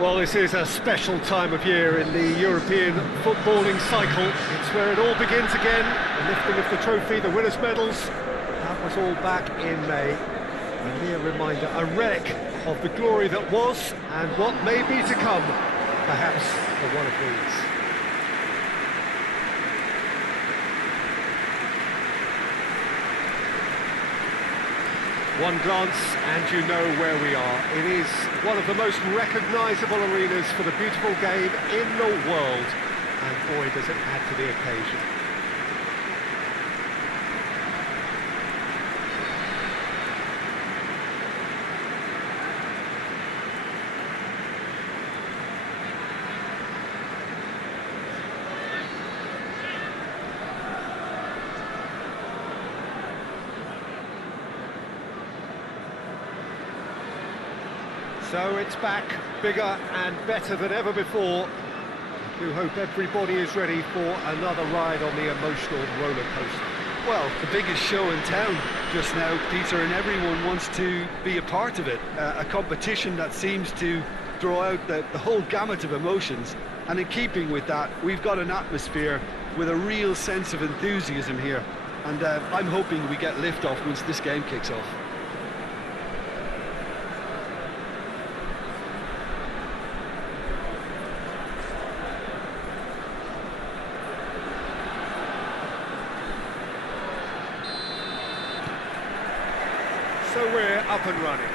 Well, this is a special time of year in the European footballing cycle. It's where it all begins again. The lifting of the trophy, the winners' medals. That was all back in May. A mere reminder, a relic of the glory that was and what may be to come, perhaps for one of these. One glance and you know where we are. It is one of the most recognisable arenas for the beautiful game in the world. And boy, does it add to the occasion. So it's back, bigger and better than ever before. I do hope everybody is ready for another ride on the emotional roller coaster. Well, the biggest show in town just now, Peter, and everyone wants to be a part of it. A competition that seems to draw out the whole gamut of emotions. And in keeping with that, we've got an atmosphere with a real sense of enthusiasm here. And I'm hoping we get liftoff once this game kicks off. So we're up and running.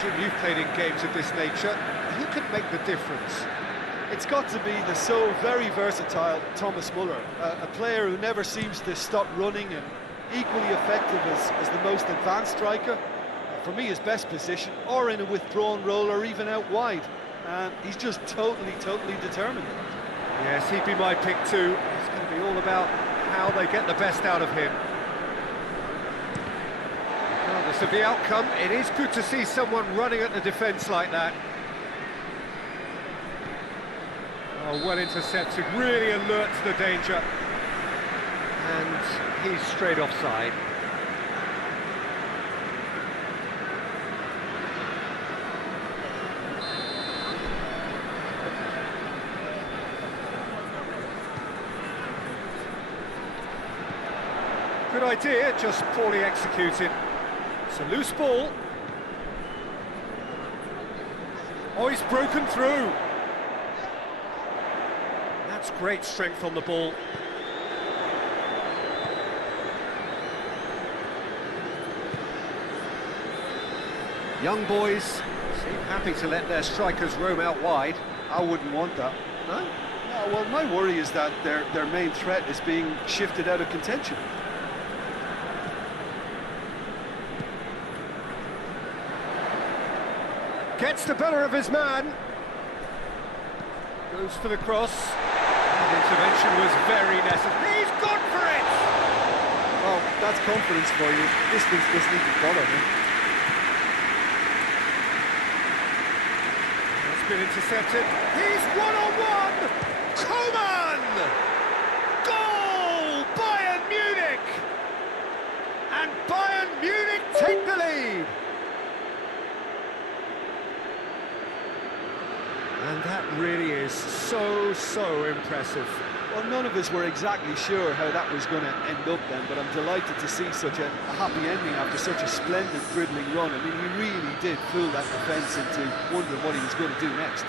Jim, you've played in games of this nature. Who can make the difference? It's got to be the so very versatile Thomas Muller, a player who never seems to stop running and equally effective as the most advanced striker. For me, his best position, or in a withdrawn role, or even out wide. He's just totally determined. Yes, he'd be my pick too. It's going to be all about how they get the best out of him. Regardless of the outcome, it is good to see someone running at the defence like that. Oh, well intercepted, really alert to the danger. And he's straight offside. Good idea, just poorly executed. It's a loose ball. Oh, he's broken through. That's great strength on the ball. Young boys seem happy to let their strikers roam out wide. I wouldn't want that. No? No, well, my worry is that their main threat is being shifted out of contention. Gets the better of his man. Goes for the cross. The intervention was very necessary. He's gone for it! Well, that's confidence for you. Distance doesn't even bother me. It's been intercepted. He's one-on-one! Coman! Goal! Bayern Munich! And Bayern Munich take the lead! And that really is so impressive. Well, none of us were exactly sure how that was going to end up then, but I'm delighted to see such a happy ending after such a splendid dribbling run. I mean, he really did fool that defence into wondering what he was going to do next.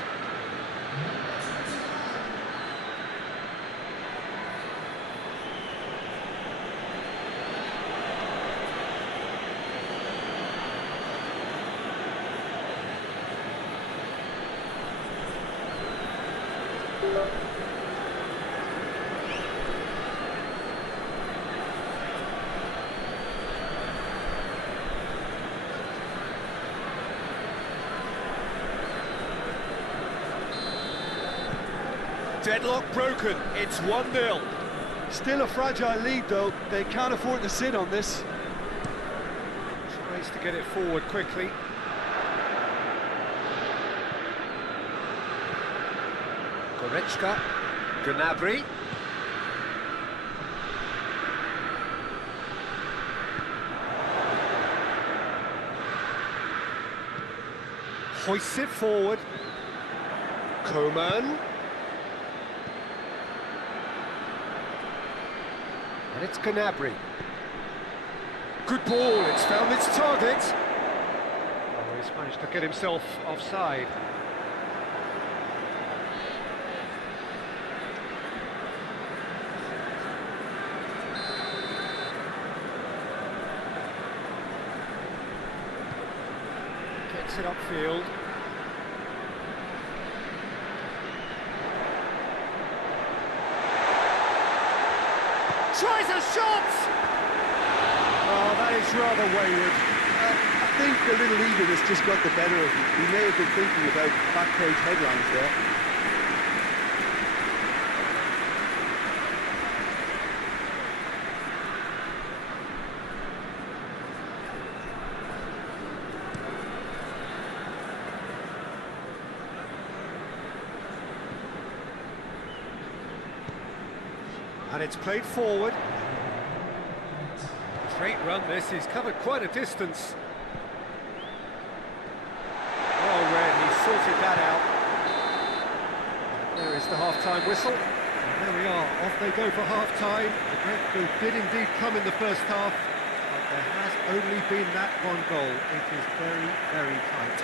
Deadlock broken, it's 1-0. Still a fragile lead though, they can't afford to sit on this. Tries to get it forward quickly. Goretzka, Gnabry. Hoists it forward. Coman. And it's Gnabry. Good ball, it's found its target. Oh, he's managed to get himself offside. Gets it upfield. Tries a shot! Oh, that is rather wayward. I think a little eagerness just got the better of him. He may have been thinking about back page headlines there. And it's played forward. Great run this, he's covered quite a distance. Well read, he sorted that out. There is the half-time whistle. And there we are, off they go for half-time. The breakthrough did indeed come in the first half, but there has only been that one goal. It is very, very tight.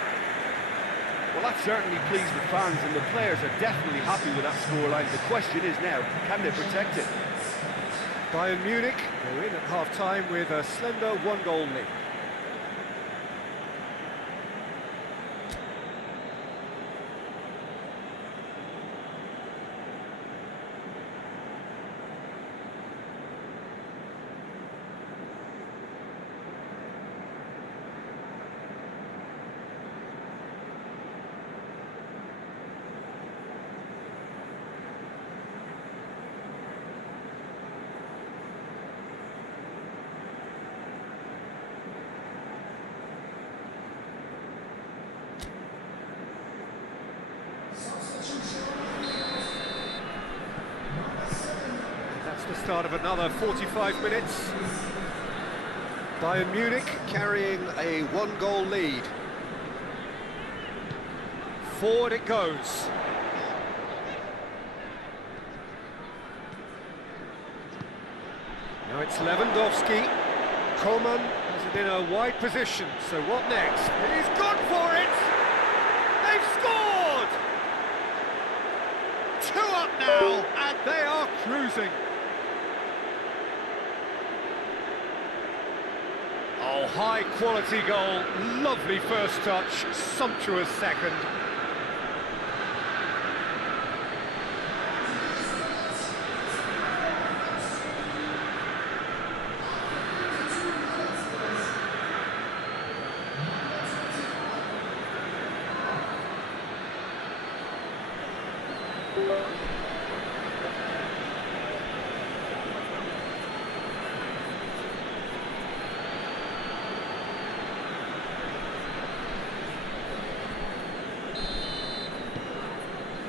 Well, that certainly pleased the fans, and the players are definitely happy with that scoreline. The question is now, can they protect it? Bayern Munich, they're in at half-time with a slender one-goal lead. The start of another 45 minutes. Bayern Munich carrying a one-goal lead. Forward it goes. Now it's Lewandowski. Coman has it in a wide position, so what next? He's gone for it! They've scored! 2 up now, and they are cruising. Oh, high-quality goal, lovely first touch, sumptuous second.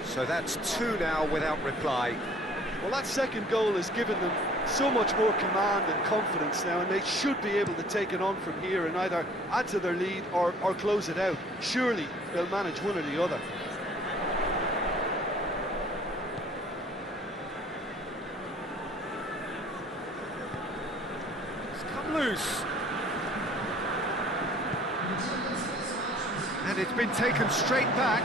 So that's 2 now without reply. Well, that second goal has given them so much more command and confidence now, and they should be able to take it on from here and either add to their lead or close it out. Surely they'll manage one or the other. It's come loose. And it's been taken straight back.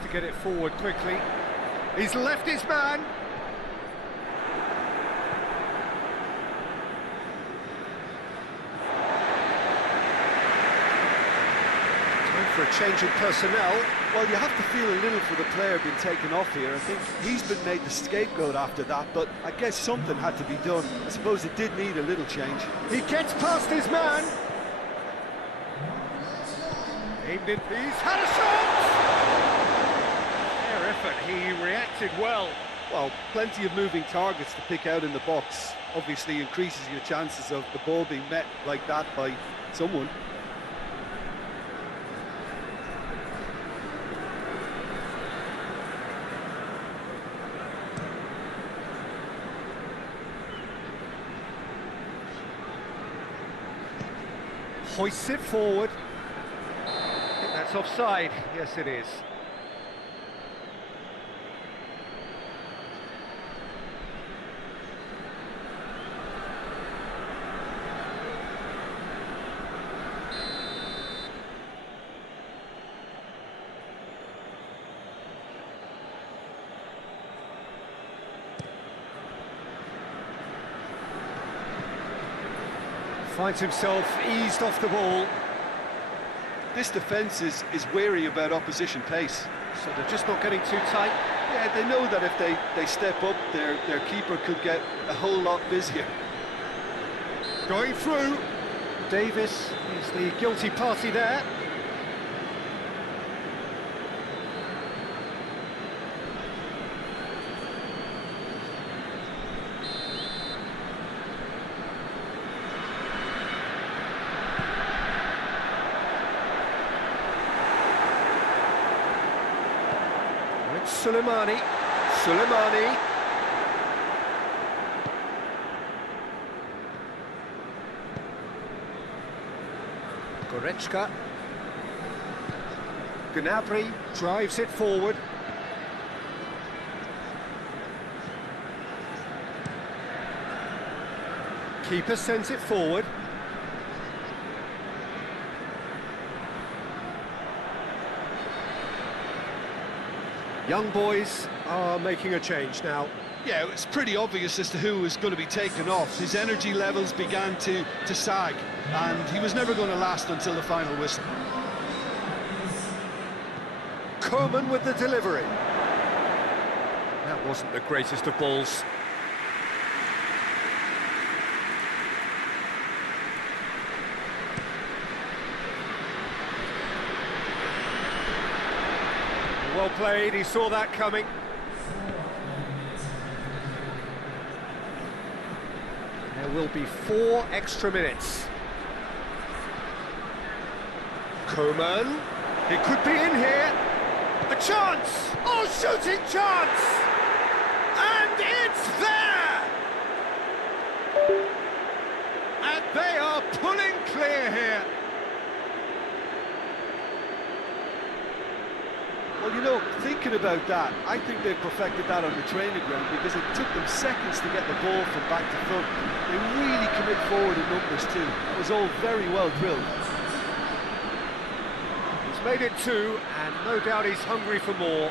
To get it forward quickly. He's left his man. Time for a change in personnel. Well, you have to feel a little for the player being taken off here. I think he's been made the scapegoat after that, but I guess something had to be done. I suppose it did need a little change. He gets past his man. Aimed in. He's had a shot! Effort. He reacted well. Well, plenty of moving targets to pick out in the box. Obviously increases your chances of the ball being met like that by someone. Hoists it forward. I think that's offside. Yes, it is. Finds himself eased off the ball. This defence is wary about opposition pace. So they're just not getting too tight. Yeah, they know that if they step up, their keeper could get a whole lot busier. Going through. Davis is the guilty party there. Suleimani. Goretzka. Gnabry drives it forward. Keeper sends it forward. Young boys are making a change now. Yeah, it's pretty obvious as to who was going to be taken off. His energy levels began to sag, and he was never going to last until the final whistle. Koeman with the delivery. That wasn't the greatest of balls. Well played, he saw that coming. There will be 4 extra minutes. Koeman, he could be in here. A chance! Oh, shooting chance! And it's there! And they are pulling clear here. Well, you know, thinking about that, I think they perfected that on the training ground because it took them seconds to get the ball from back to front. They really commit forward in numbers too. It was all very well drilled. He's made it 2, and no doubt he's hungry for more.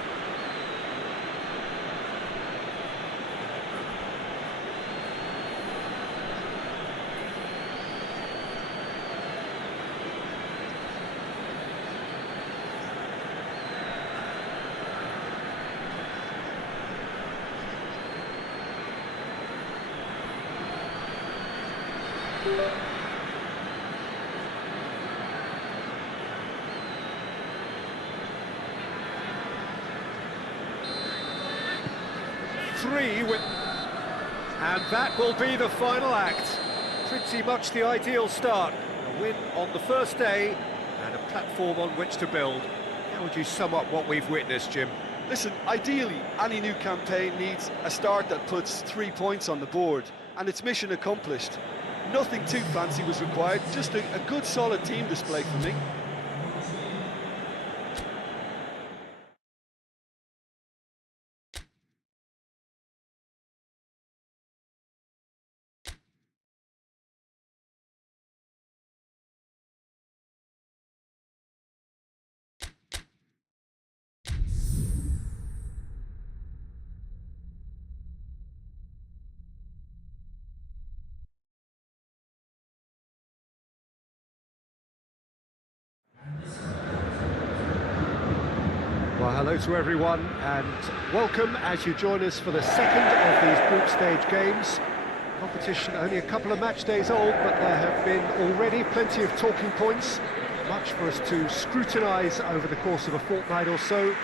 And that will be the final act. Pretty much the ideal start. A win on the first day and a platform on which to build. How would you sum up what we've witnessed, Jim? Listen, ideally, any new campaign needs a start that puts 3 points on the board, and it's mission accomplished. Nothing too fancy was required, just a good solid team display for me. Well, hello to everyone and welcome as you join us for the second of these group stage games. Competition only a couple of match days old, but there have been already plenty of talking points, much for us to scrutinise over the course of a fortnight or so.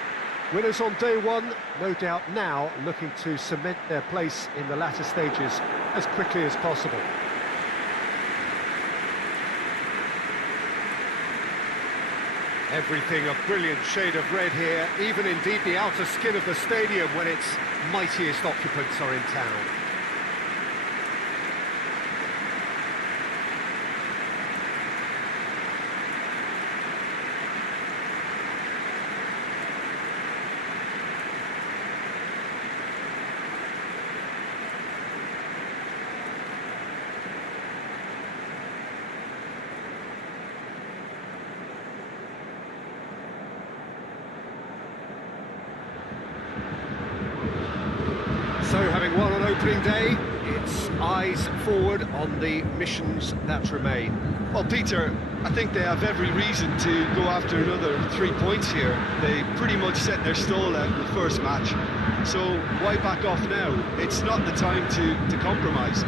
Winners on day one, no doubt now looking to cement their place in the latter stages as quickly as possible. Everything a brilliant shade of red here, even indeed the outer skin of the stadium when its mightiest occupants are in town. So, having won on opening day, it's eyes forward on the missions that remain. Well, Peter, I think they have every reason to go after another 3 points here. They pretty much set their stall out in the first match. So why back off now? It's not the time to compromise.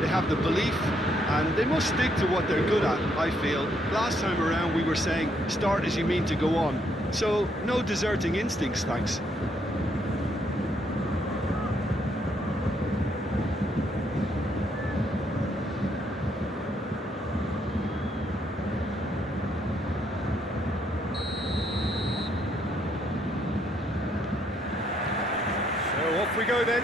They have the belief and they must stick to what they're good at, I feel. Last time around we were saying, start as you mean to go on. So no deserting instincts, thanks. Off we go then.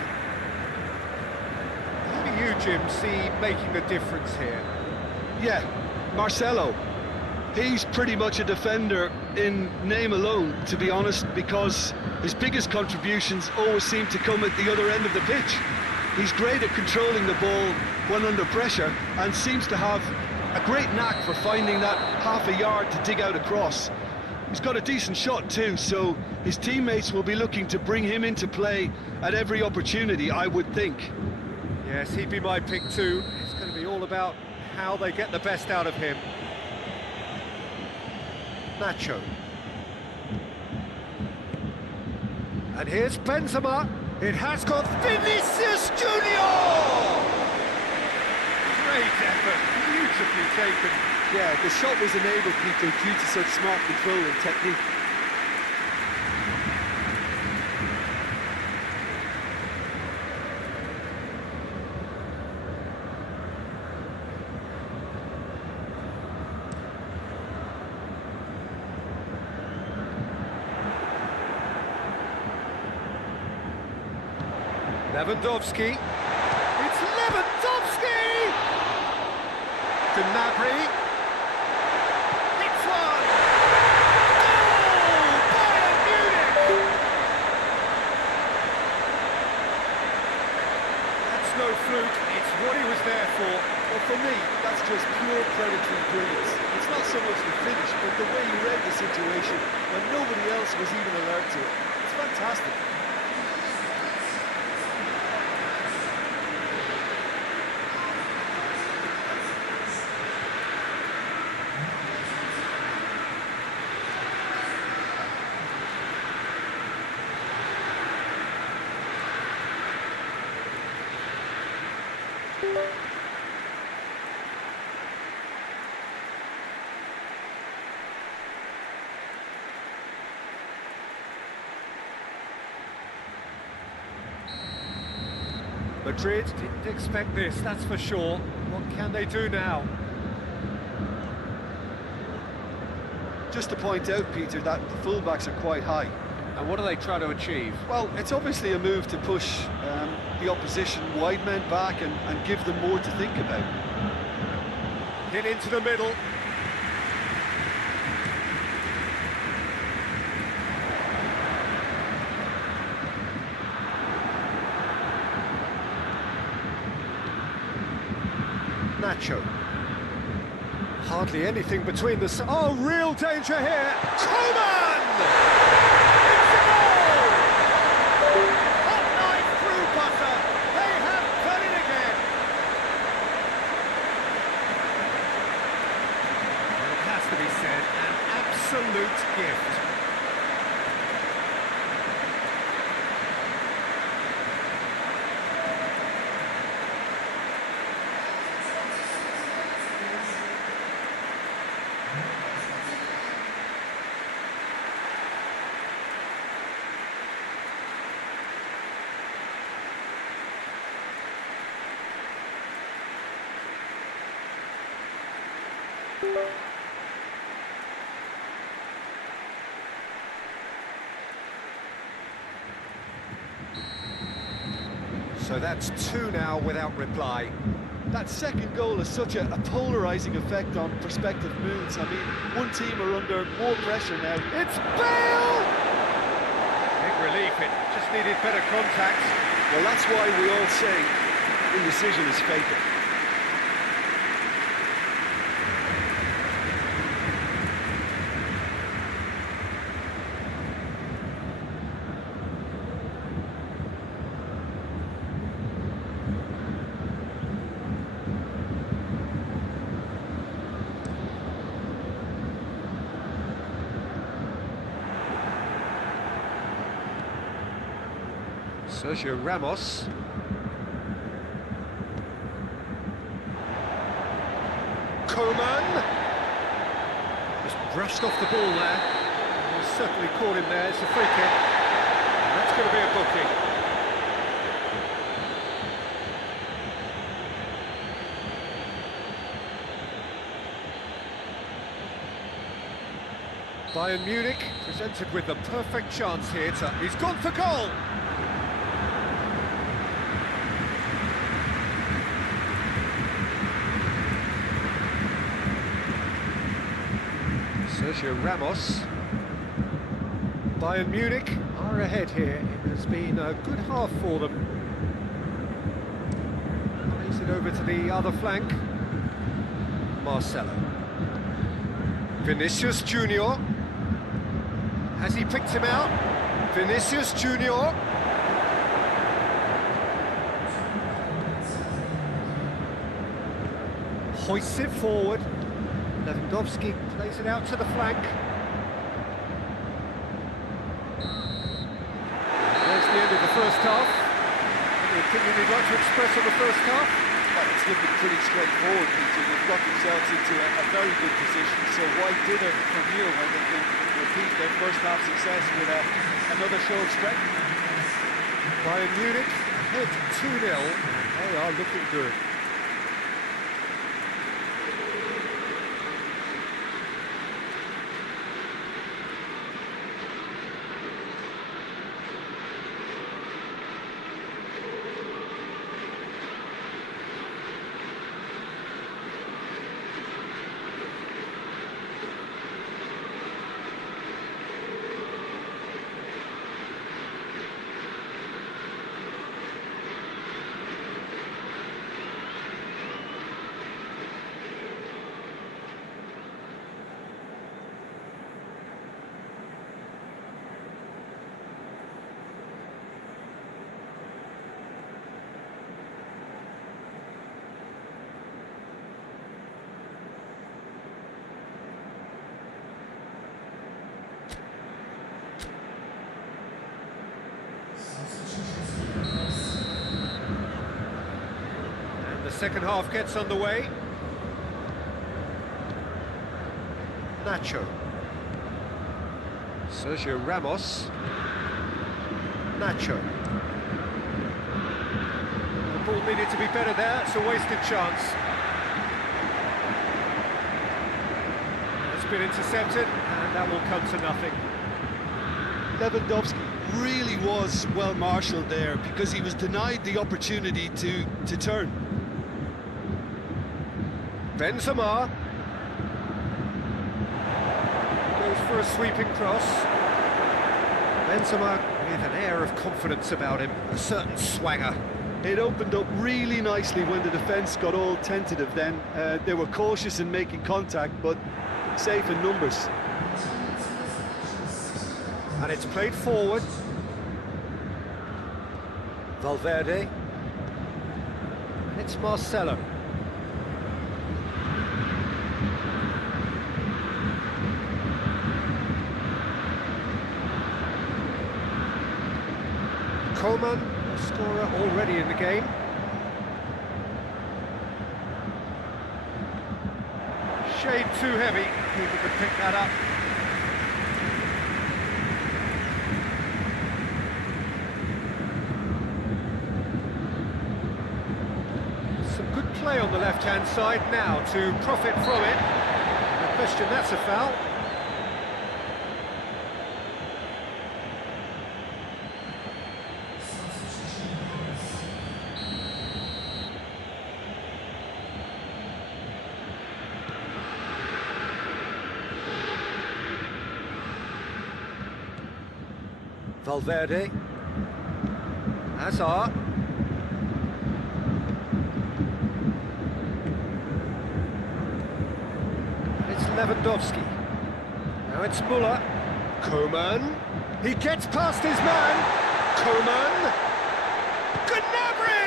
How do you, Jim, see making the difference here? Yeah, Marcelo. He's pretty much a defender in name alone, to be honest, because his biggest contributions always seem to come at the other end of the pitch. He's great at controlling the ball when under pressure and seems to have a great knack for finding that half a yard to dig out a cross. He's got a decent shot too, so his teammates will be looking to bring him into play at every opportunity, I would think. Yes, he'd be my pick too. It's going to be all about how they get the best out of him. Nacho. And here's Benzema. It has got Vinicius Junior! Great effort, beautifully taken. Yeah, the shot was enabled, Peter, due to such smart control and technique. Lewandowski. It's Lewandowski! To Gnabry. It's one! Goal! Bayern Munich! That's no fluke, it's what he was there for. Well, for me, that's just pure predatory brilliance. It's not so much the finish, but the way he read the situation when nobody else was even alert to it. It's fantastic. Madrid didn't expect this, that's for sure. What can they do now? Just to point out, Peter, that the fullbacks are quite high. And what are they trying to achieve? Well, it's obviously a move to push the opposition wide men back and give them more to think about. Hit into the middle. Nacho. Hardly anything between the... Oh, real danger here! Coman! It's a goal! Hot knife through butter. They have done it again. And it has to be said, an absolute gift. So that's two now without reply. That second goal has such a polarising effect on prospective moods. I mean, one team are under more pressure now. It's Bale! Big relief, it just needed better contact. Well, that's why we all say indecision is fatal. Sergio Ramos. Coman. Just brushed off the ball there. He's certainly caught him there. It's a free kick. And that's going to be a booking. Bayern Munich presented with the perfect chance here. He's gone for goal. Sergio Ramos. Bayern Munich are ahead here. It has been a good half for them. Plays it over to the other flank. Marcelo. Vinicius Junior. Has he picked him out? Vinicius Junior. Hoists it forward. Lewandowski plays it out to the flank. There's the end of the first half. Any opinion you'd like to express on the first half? Well, it's looking pretty straightforward, Peter. They've got themselves into a very good position, so why dither from here when they can repeat their first half success with another show of strength? Bayern Munich ahead 2-0, and they are looking good. And the second half gets underway. Nacho. Sergio Ramos. Nacho. The ball needed to be better there, it's a wasted chance. It's been intercepted, and that will come to nothing. Lewandowski really was well marshalled there because he was denied the opportunity to turn. Benzema goes for a sweeping cross. Benzema with an air of confidence about him, a certain swagger. It opened up really nicely when the defence got all tentative then. They were cautious in making contact, but safe in numbers. And it's played forward. Valverde. And it's Marcelo. Coman, a scorer already in the game. Shade too heavy, people could pick that up. Some good play on the left-hand side now to profit from it. No question that's a foul. Valverde, Hazard, it's Lewandowski, now it's Müller, Coman, he gets past his man, Coman, Gnabry!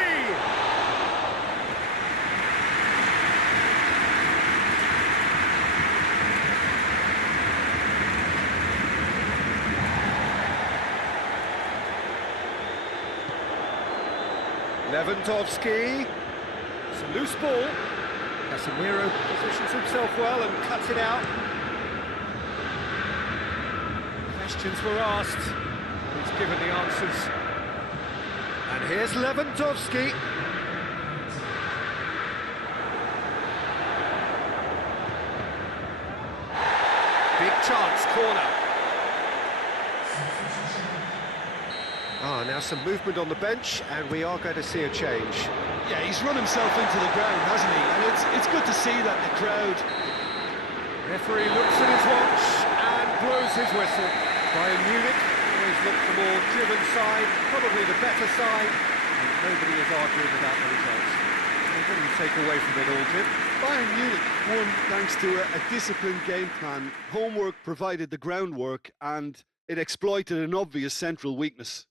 Lewandowski. It's a loose ball. Casemiro positions himself well and cuts it out. Questions were asked. He's given the answers. And here's Lewandowski. Big chance, corner. Now some movement on the bench, and we are going to see a change. Yeah, he's run himself into the ground, hasn't he? And it's good to see that the crowd... Referee looks at his watch and blows his whistle. Bayern Munich always look the more driven side, probably the better side, and nobody is arguing about the results. What do you take away from it all, Jim? Bayern Munich won thanks to a disciplined game plan. Homework provided the groundwork, and it exploited an obvious central weakness.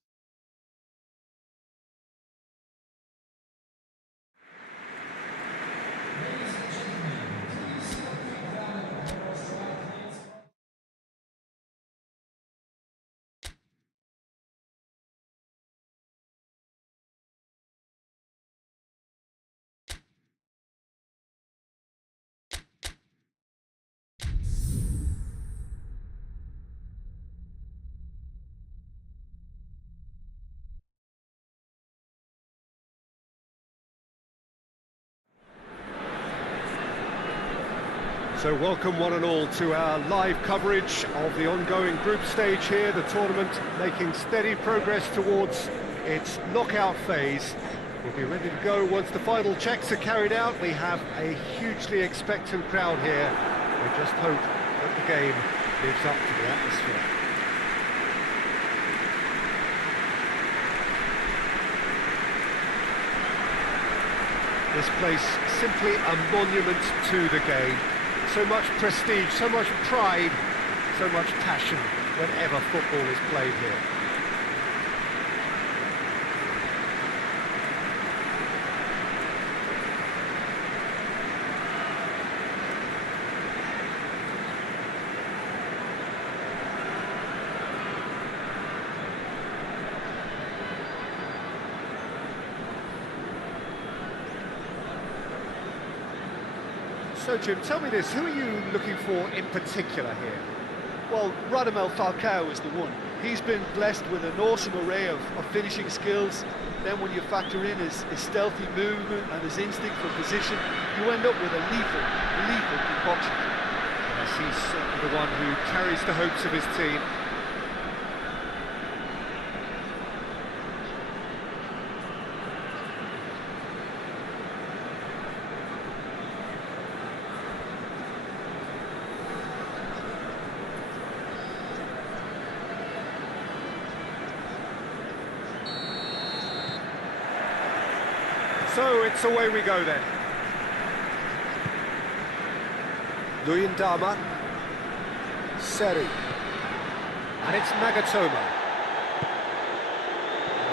So welcome one and all to our live coverage of the ongoing group stage here, the tournament making steady progress towards its knockout phase. We'll be ready to go once the final checks are carried out. We have a hugely expectant crowd here. We just hope that the game lives up to the atmosphere. This place simply a monument to the game. So much prestige, so much pride, so much passion whenever football is played here. So Jim, tell me this, who are you looking for in particular here? Well, Radamel Falcao is the one. He's been blessed with an awesome array of finishing skills. Then when you factor in his stealthy movement and his instinct for position, you end up with a lethal concoction. Yes, he's certainly the one who carries the hopes of his team. So it's away we go then. Luyendama, Seri, and it's Nagatomo.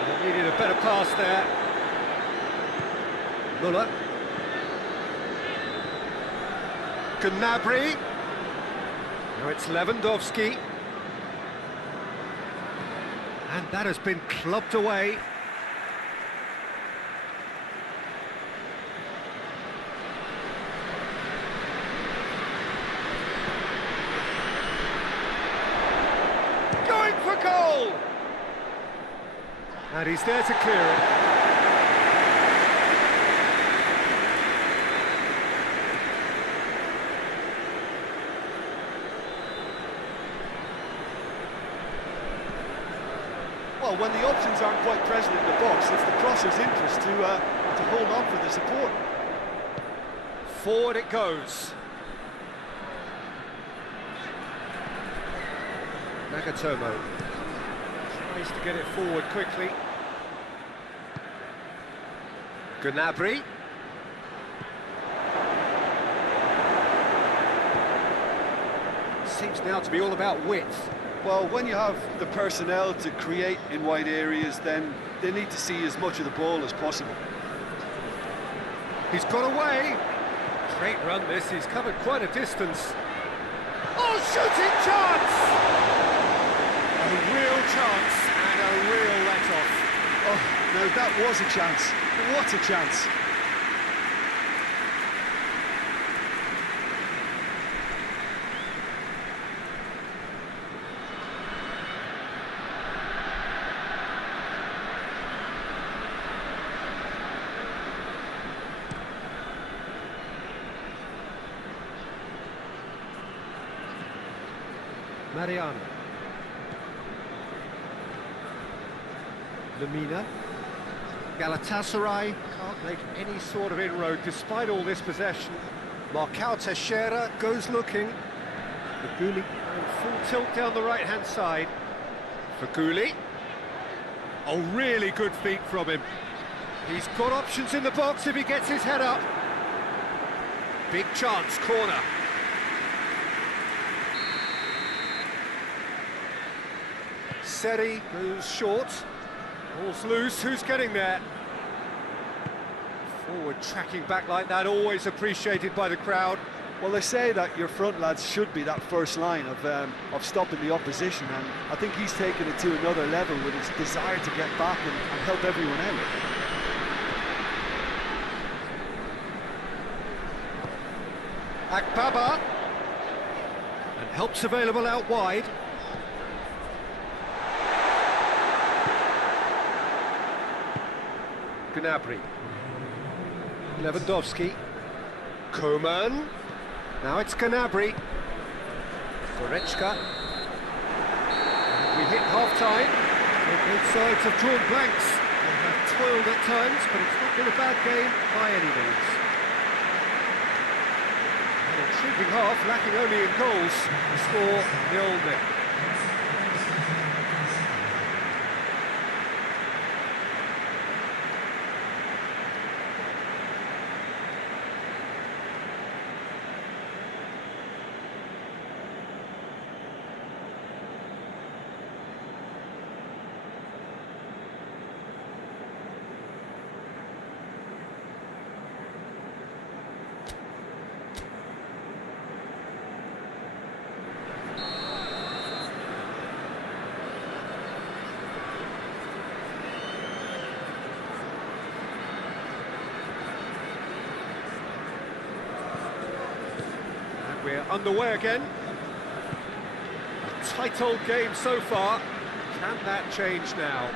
They needed a better pass there. Muller. Gnabry. Now it's Lewandowski. And that has been clubbed away. For goal! And he's there to clear it. Well, when the options aren't quite present in the box, it's the crosser's interest to hold on for the support. Forward it goes. Nagatomo tries to get it forward quickly. Gnabry. Seems now to be all about width. Well, when you have the personnel to create in wide areas, then they need to see as much of the ball as possible. He's got away. Great run this, he's covered quite a distance. Oh, shooting chance! A real chance and a real let-off. Oh. Now that was a chance. What a chance. Mariano. Lemina. Galatasaray can't make any sort of inroad despite all this possession. Marcao Teixeira goes looking. Faguli full tilt down the right-hand side. Faguli. Oh, really good feet from him. He's got options in the box if he gets his head up. Big chance, corner. Seri goes short. Ball's loose, who's getting there? Forward tracking back like that, always appreciated by the crowd. Well, they say that your front lads should be that first line of stopping the opposition, and I think he's taken it to another level with his desire to get back and help everyone out. Akbaba. And help's available out wide. Gnabry. Lewandowski. Koeman. Now it's Gnabry. Goretzka. We hit half-time. Both sides have drawn blanks and have toiled at times, but it's not been a bad game by any means. An intriguing half, lacking only in goals. The score 0-0. We're underway again. A tight old game so far. Can that change now?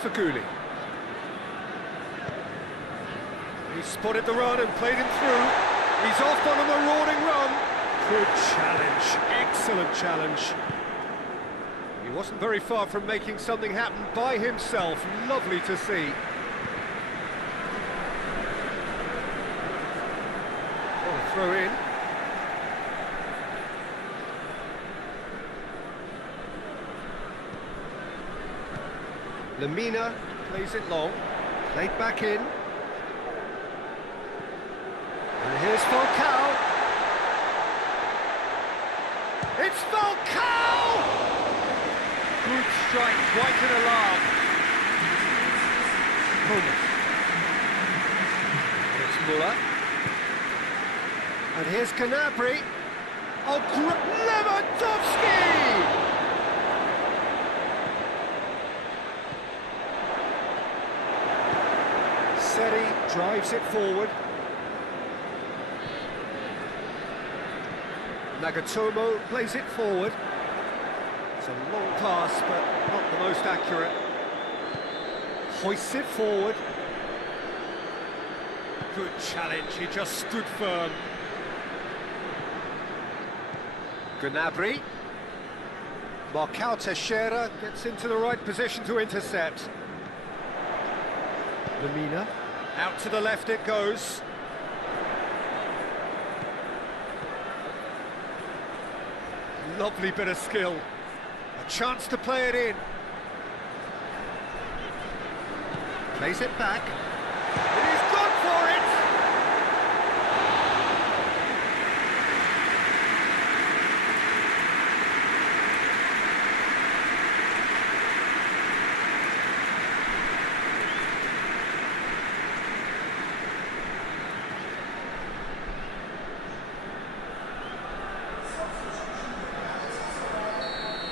Faguli. He spotted the run and played him through. He's off on a marauding run. Good challenge, excellent challenge. He wasn't very far from making something happen by himself. Lovely to see. Oh, throw in. Lemina plays it long. Played back in. And here's Falcao. It's Falcao! Good strike, quite an alarm. It's Muller. And here's Gnabry. Oh, Lewandowski! Seri drives it forward. Nagatomo plays it forward. It's a long pass, but not the most accurate. Hoists it forward. Good challenge, he just stood firm. Gnabry. Marcao Teixeira gets into the right position to intercept. Lemina. Out to the left it goes. Lovely bit of skill. A chance to play it in. Plays it back. And he's gone for it!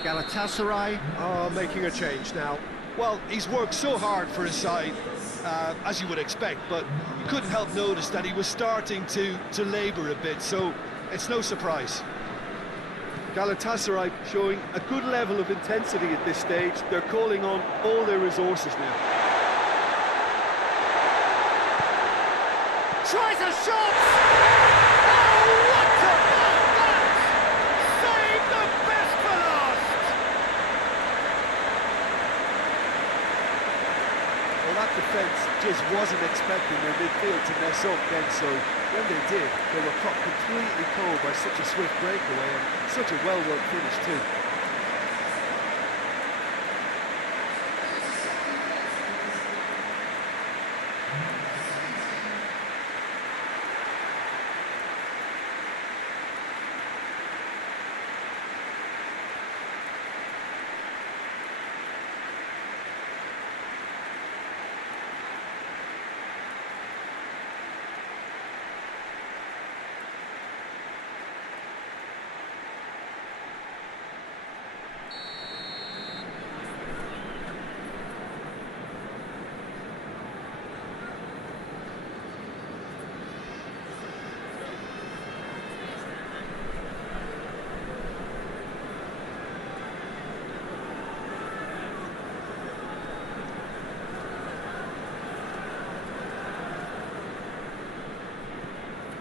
Galatasaray are making a change now. Well, he's worked so hard for his side, as you would expect, but you couldn't help notice that he was starting to labour a bit, so it's no surprise. Galatasaray showing a good level of intensity at this stage. They're calling on all their resources now. Tries a shot! Oh, what about that? Save the best for last! Well, that defence just wasn't expecting their midfield to mess up then, so when they did, they were caught completely cold by such a swift breakaway and such a well-worked finish too.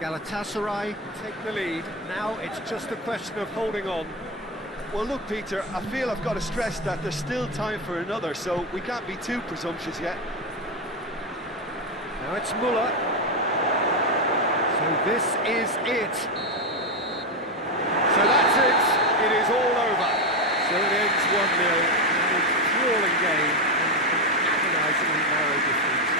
Galatasaray take the lead. Now it's just a question of holding on. Well, look, Peter, I feel I've got to stress that there's still time for another, so we can't be too presumptuous yet. Now it's Muller. So this is it. So that's it. It is all over. So it ends 1-0. An enthralling game and an agonisingly narrow difference.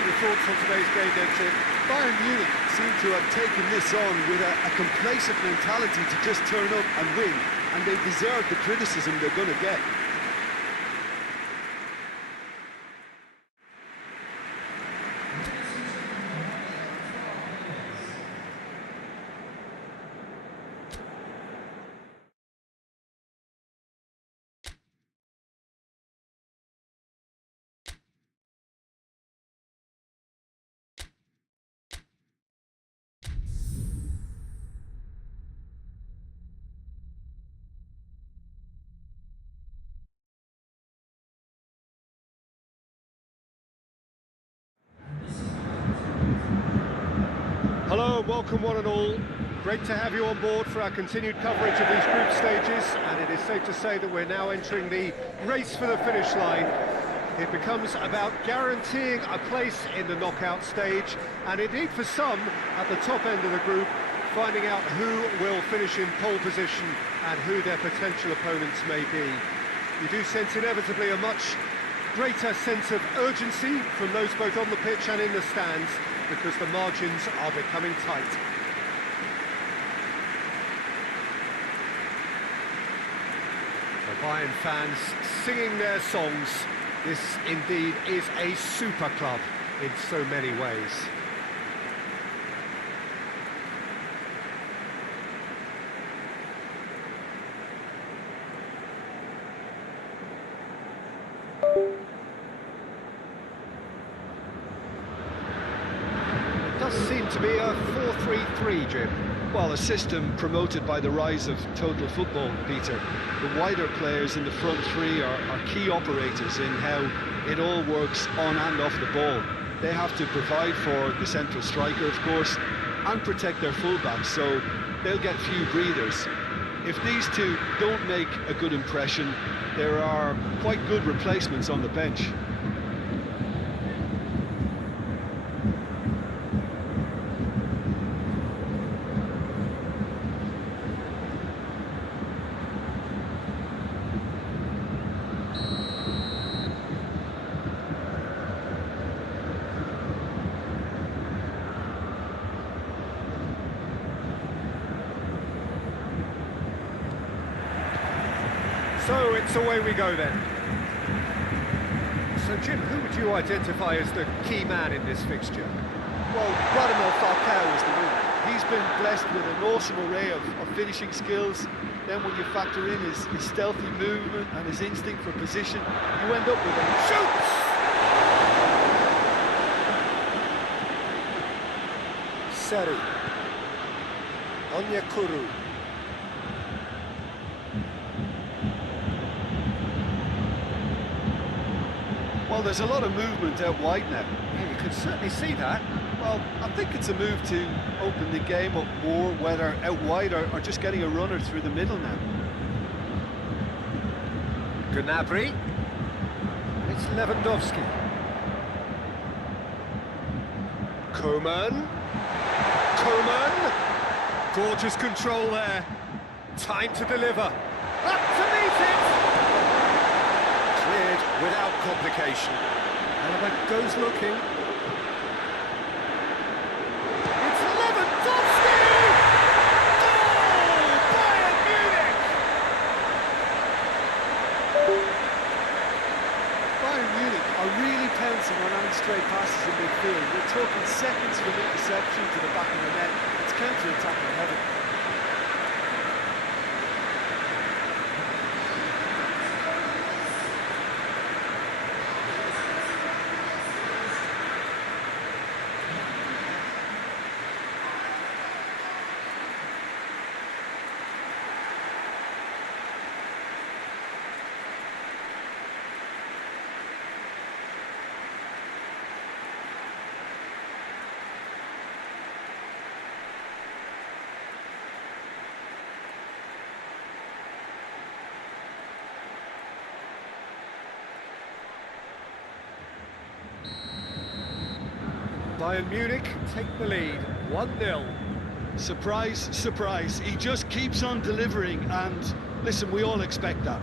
Your thoughts on today's game then, Tim? Bayern Munich seem to have taken this on with a complacent mentality to just turn up and win, and they deserve the criticism they're going to get. Hello, welcome one and all. Great to have you on board for our continued coverage of these group stages, and it is safe to say that we're now entering the race for the finish line. It becomes about guaranteeing a place in the knockout stage, and indeed for some at the top end of the group, finding out who will finish in pole position and who their potential opponents may be. You do sense inevitably a much greater sense of urgency from those both on the pitch and in the stands, because the margins are becoming tight. The Bayern fans singing their songs. This indeed is a super club in so many ways. Seem to be a 4-3-3, Jim. Well, a system promoted by the rise of total football, Peter. The wider players in the front three are key operators in how it all works on and off the ball. They have to provide for the central striker, of course, and protect their fullbacks, so they'll get few breathers. If these two don't make a good impression, there are quite good replacements on the bench. So it's away we go then. So Jim, who would you identify as the key man in this fixture? Well, Radamel Falcao is the winner. He's he's been blessed with an awesome array of finishing skills. Then when you factor in his stealthy movement and his instinct for position, you end up with a shoots! Seri. Onyekuru. Well, there's a lot of movement out wide now. Yeah, you can certainly see that. Well, I think it's a move to open the game up more, whether out wide or just getting a runner through the middle now. Gnabry. It's Lewandowski. Coman. Gorgeous control there. Time to deliver. Up to meet it! Cleared without complication. Alaba goes looking. It's Lewandowski! Goal! Bayern Munich! Bayern Munich are really pouncing on any stray passes in midfield. We're talking seconds from interception to the back of the net. It's counter-attacking heaven. Bayern Munich take the lead, 1-0. Surprise, surprise. He just keeps on delivering, and listen, we all expect that.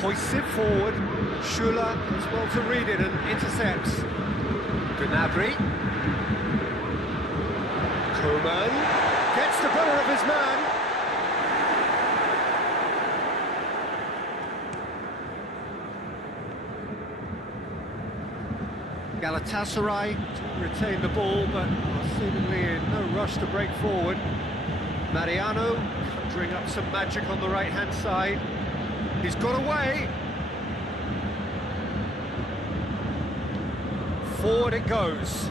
Hoists it forward. Schuller is well to read it and intercepts. Gnabry. Coman gets the better of his man. Galatasaray to retain the ball, but are seemingly in no rush to break forward. Mariano conjuring up some magic on the right-hand side. He's got away. Forward it goes.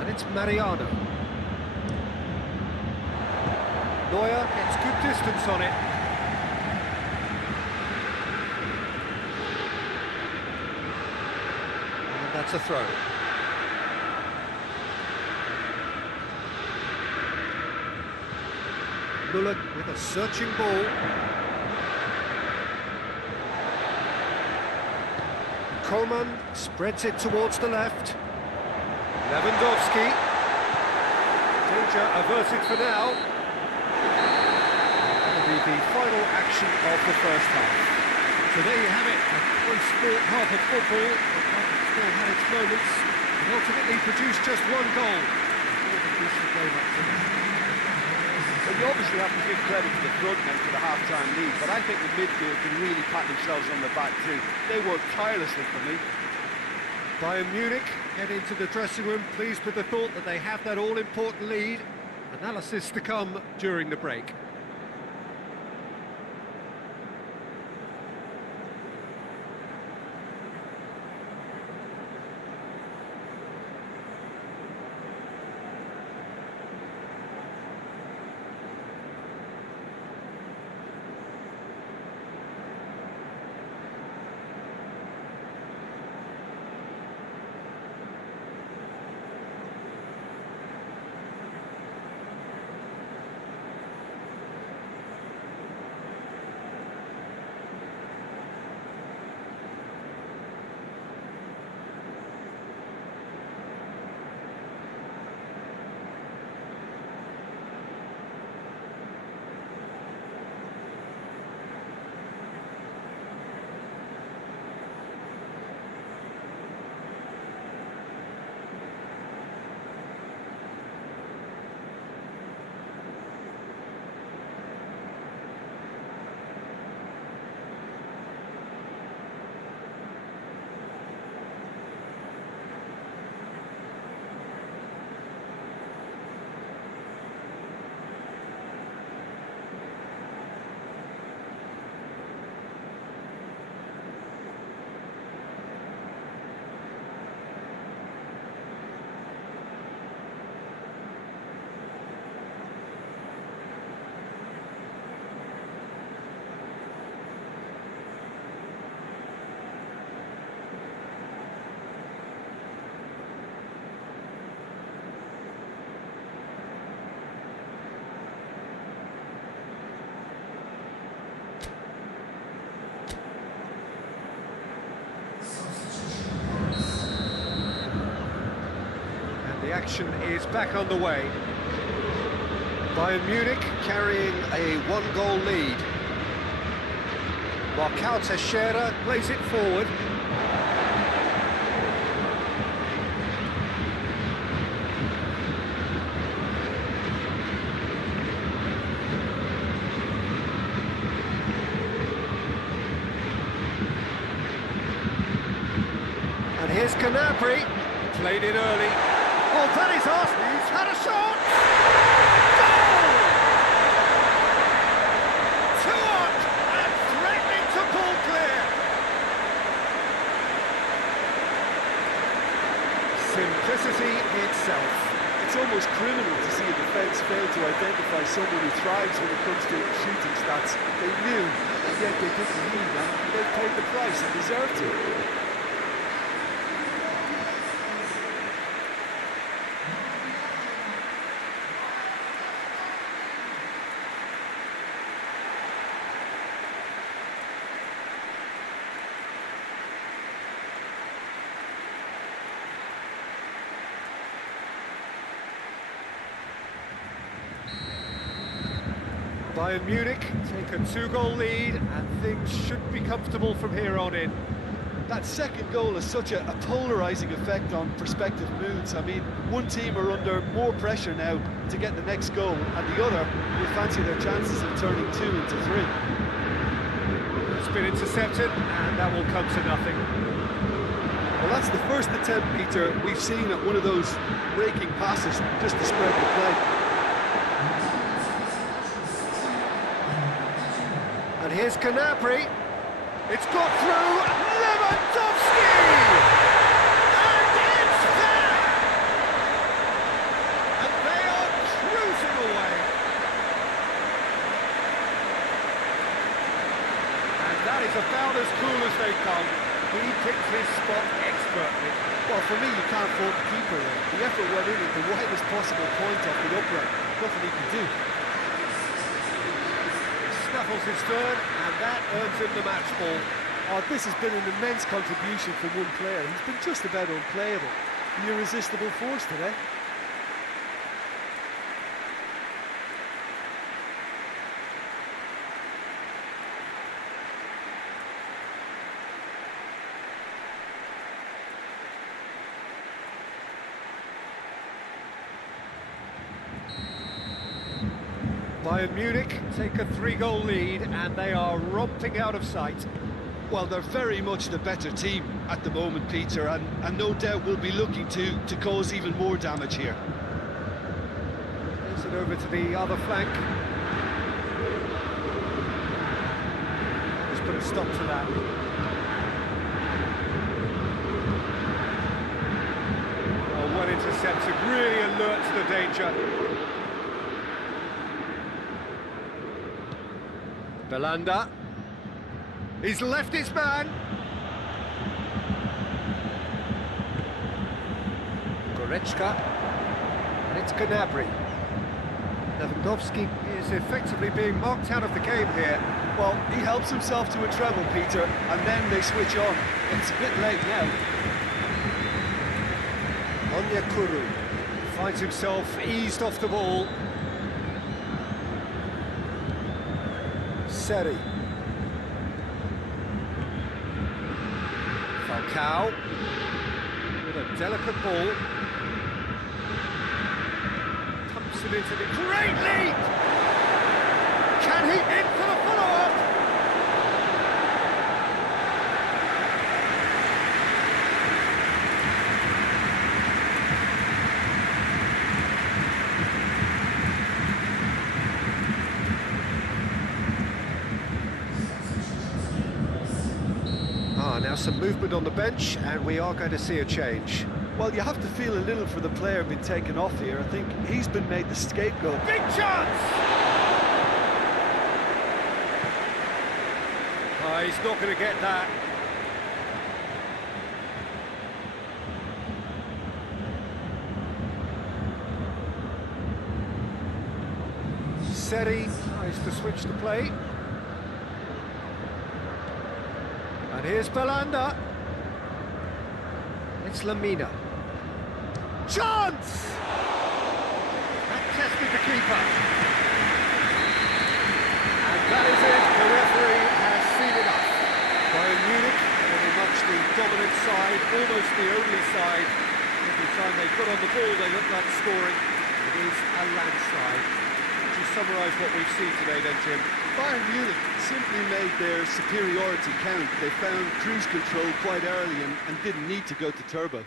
And it's Mariano. Neuer gets good distance on it. That's a throw. Müller with a searching ball. Coman spreads it towards the left. Lewandowski. Danger averted for now. That'll be the final action of the first half. So there you have it, a one-sport half of football. Still had its moments, and ultimately produced just one goal. Well, you obviously have to give credit to the front men for the half-time lead, but I think the midfield can really pat themselves on the back too. They worked tirelessly for me. Bayern Munich head into the dressing room pleased with the thought that they have that all-important lead. Analysis to come during the break. The action is back underway. Bayern Munich carrying a one-goal lead. Marcao Teixeira plays it forward. And here's Canapri, played in early. Oh, that is us, he's had a shot! Goal! 2-1 and threatening to pull clear. Simplicity itself. It's almost criminal to see a defence fail to identify someone who thrives when it comes to shooting stats. They knew, and yet they didn't need, and they paid the price and deserved to. Bayern Munich take a 2-goal lead and things should be comfortable from here on in. That second goal has such a polarising effect on prospective moods. I mean, one team are under more pressure now to get the next goal, and the other will fancy their chances of turning 2 into 3. It's been intercepted, and that will come to nothing. Well, that's the first attempt, Peter, we've seen at one of those raking passes just to spread the play. And here's Canapri. It's got through. Lewandowski! And it's there! And they are cruising away. And that is about as cool as they come. He picked his spot expertly. Well, for me, you can't fault the keeper there. The effort went in at the widest possible point off the upright. Nothing he could do. Snaffles his turn, and that earns him the match ball. Oh, this has been an immense contribution from one player. He's been just about unplayable. The irresistible force today. Bayern Munich take a 3-goal lead and they are romping out of sight. Well, they're very much the better team at the moment, Peter, and no doubt will be looking to cause even more damage here. Plays it over to the other flank. Let's put a stop to that. Oh, well intercepted, really alert to the danger. Belanda. He's left his man. Goretzka. And it's Gnabry. Lewandowski is effectively being marked out of the game here. Well, he helps himself to a treble, Peter, and then they switch on. It's a bit late now. Onyekuru finds himself eased off the ball. Seri. Falcao with a delicate ball. Pumps it into the great lead! Can he in for the follow-up? Now some movement on the bench, and we are going to see a change. Well, you have to feel a little for the player being taken off here. I think he's been made the scapegoat. Big chance! Oh, he's not going to get that. Seri tries to switch the play. And here's Belanda. It's Lamina. chance! That tested the keeper. And that is it, the referee has seen enough. Bayern Munich, very much the dominant side, almost the only side. Every time they put on the ball, they look like scoring. It is a landslide. Would you summarise what we've seen today then, Jim? Bayern Munich simply made their superiority count. They found cruise control quite early and didn't need to go to turbo.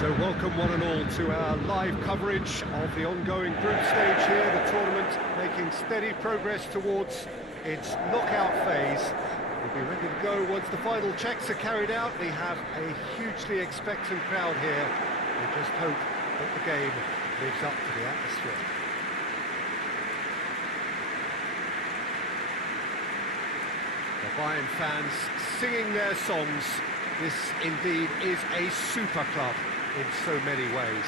So welcome one and all to our live coverage of the ongoing group stage here, the tournament making steady progress towards its knockout phase. We'll be ready to go once the final checks are carried out. We have a hugely expectant crowd here. We just hope that the game lives up to the atmosphere. The Bayern fans singing their songs. This indeed is a super club in so many ways.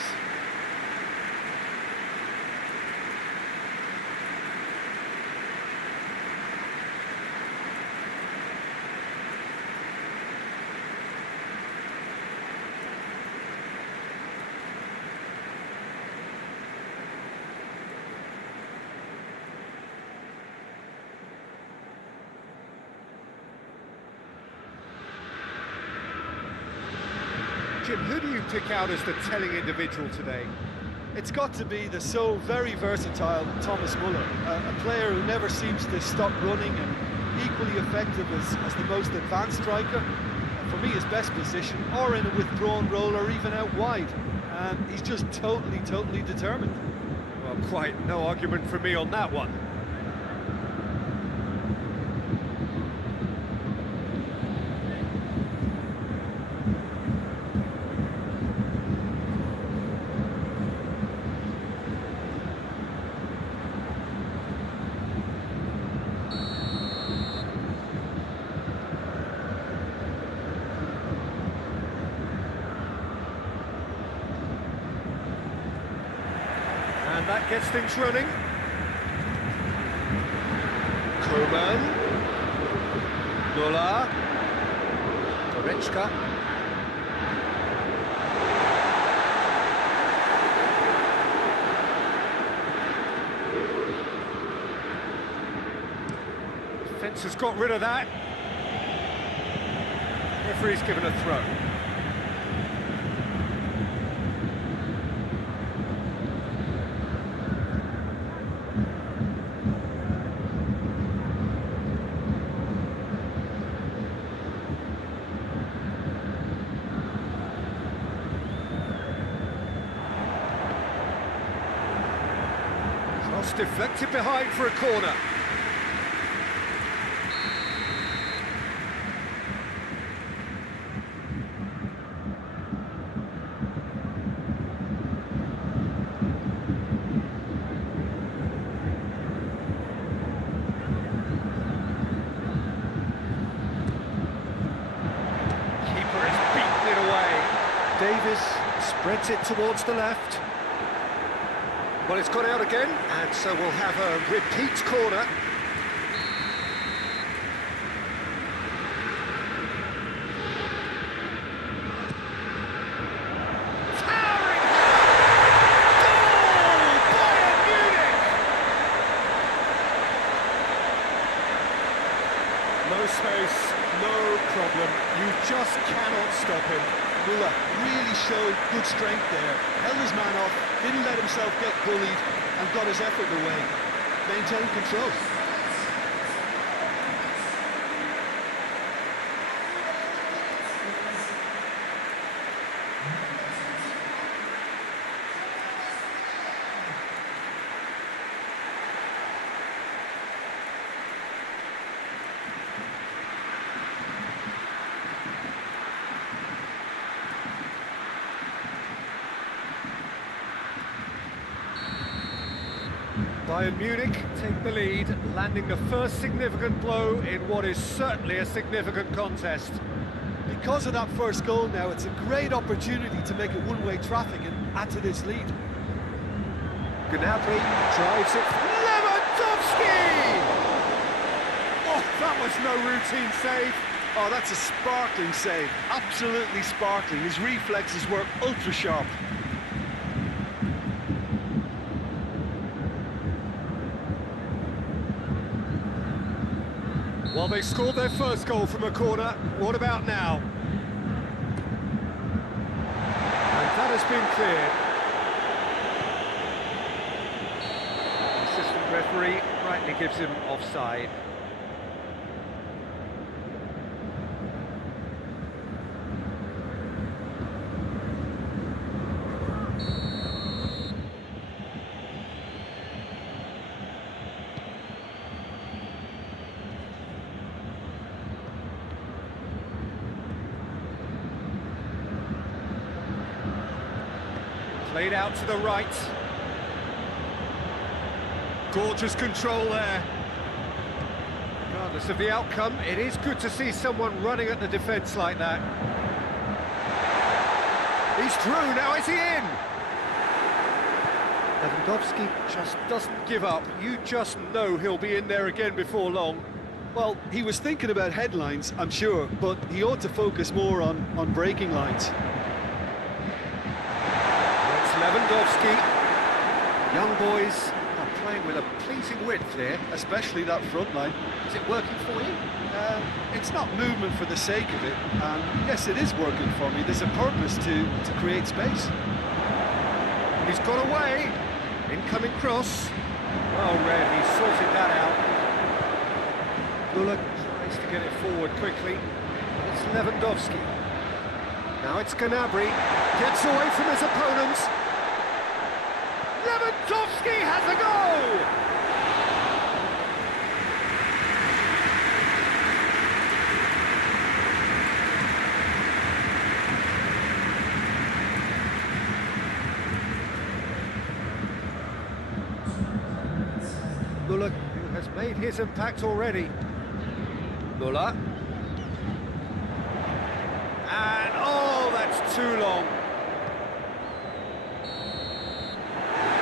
Jim, who do you pick out as the telling individual today? It's got to be the so very versatile Thomas Muller, a player who never seems to stop running and equally effective as the most advanced striker. For me, his best position, or in a withdrawn role, or even out wide. He's just totally determined. Well, quite no argument from me on that one. And that gets things running. Koeman. Müller. Goretzka. Defence has got rid of that. Referee's given a throw. Deflected behind for a corner. Keeper has beaten it away. Davis spreads it towards the left. Well, it's gone out again, and so we'll have a repeat corner. Towering goal! Bayern Munich! No space, no problem. You just cannot stop him. Muller really showed good strength there, held his man off, didn't let himself get bullied, and got his effort away. Maintained control. Bayern Munich take the lead, landing the first significant blow in what is certainly a significant contest. Because of that first goal now, it's a great opportunity to make it one-way traffic and add to this lead. Gnabry drives it. Lewandowski! Oh, that was no routine save. Oh, that's a sparkling save. Absolutely sparkling. His reflexes were ultra-sharp. Well, they scored their first goal from a corner. What about now? And that has been cleared. The assistant referee rightly gives him offside. Played out to the right. Gorgeous control there. Regardless of the outcome, it is good to see someone running at the defence like that. He's through, now is he in? Lewandowski just doesn't give up. You just know he'll be in there again before long. Well, he was thinking about headlines, I'm sure, but he ought to focus more on breaking lines. Lewandowski, young boys are playing with a pleasing width here. Especially that front line. Is it working for you? It's not movement for the sake of it, and yes, it is working for me. There's a purpose to create space. He's got away. Incoming cross. Well read, he sorted that out. Müller tries to get it forward quickly. It's Lewandowski. Now it's Gnabry. Gets away from his opponents. Lewandowski has a goal! Müller, who has made his impact already. Müller. And, oh, that's too long.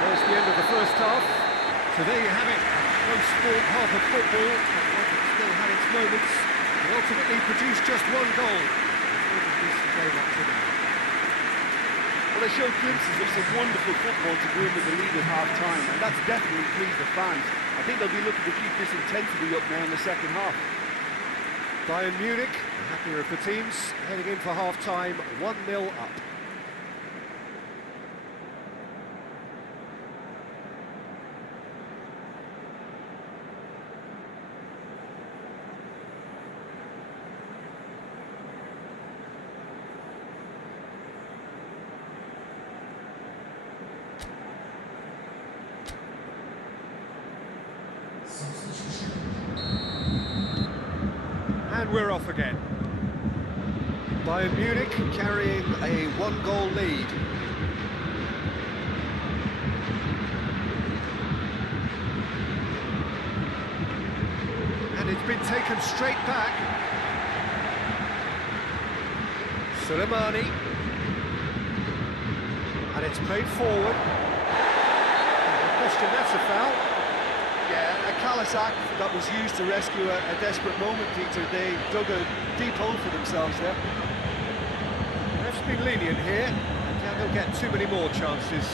There's the end of the first half. So there you have it. Close sport half of football, but one that still had its moments. They ultimately produced just one goal. Well, they showed glimpses of some wonderful football to go in with the lead at half-time, and that's definitely pleased the fans. I think they'll be looking to keep this intensity up now in the second half. Bayern Munich, the happier of the teams, heading in for half-time, 1-0 up. And we're off again. Bayern Munich carrying a one-goal lead. And it's been taken straight back. Soleimani. And it's played forward. No question, that's a foul. Yeah, a callous act that was used to rescue a desperate moment, Peter. They dug a deep hole for themselves there. Ref's been lenient here, and now they'll get too many more chances.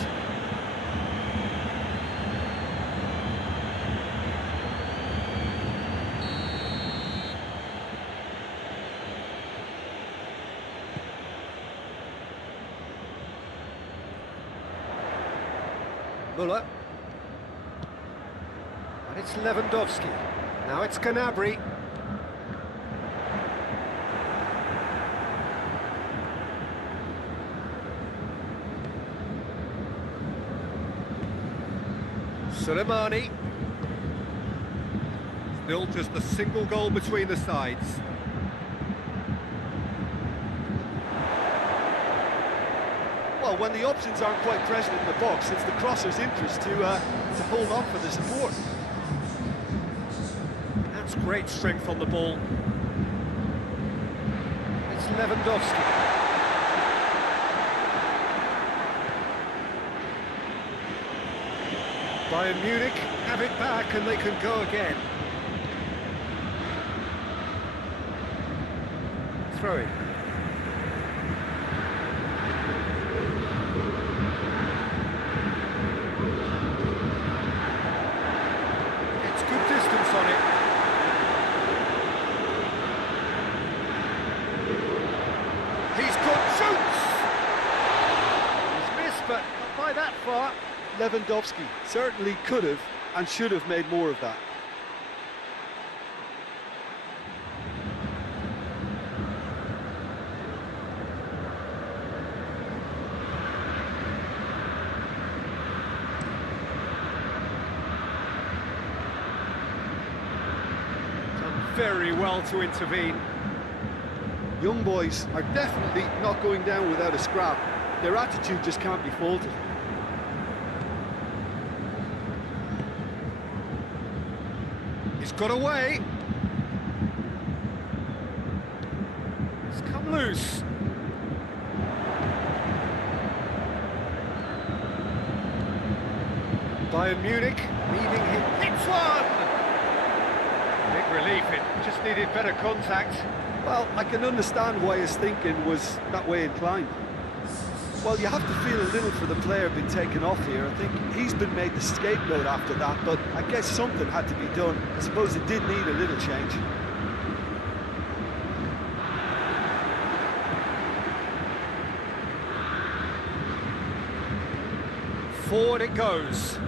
Müller. And it's Lewandowski. Now it's Gnabry. Soleimani. Still just a single goal between the sides. Well, Well, when the options aren't quite present in the box, it's the crosser's interest to hold on for the support. That's great strength on the ball. It's Lewandowski. Bayern Munich have it back and they can go again. Throw in. It's good distance on it. He's got shoots! He's missed, but not by that far. Lewandowski certainly could have and should have made more of that. Done very well to intervene. Young boys are definitely not going down without a scrap. Their attitude just can't be faulted. He's got away. He's come loose. Bayern Munich leading him. Hits one! Big relief, it just needed better contact. Well, I can understand why his thinking was that way inclined. Well, you have to feel a little for the player being taken off here. I think he's been made the scapegoat after that, but I guess something had to be done. I suppose it did need a little change. Forward it goes.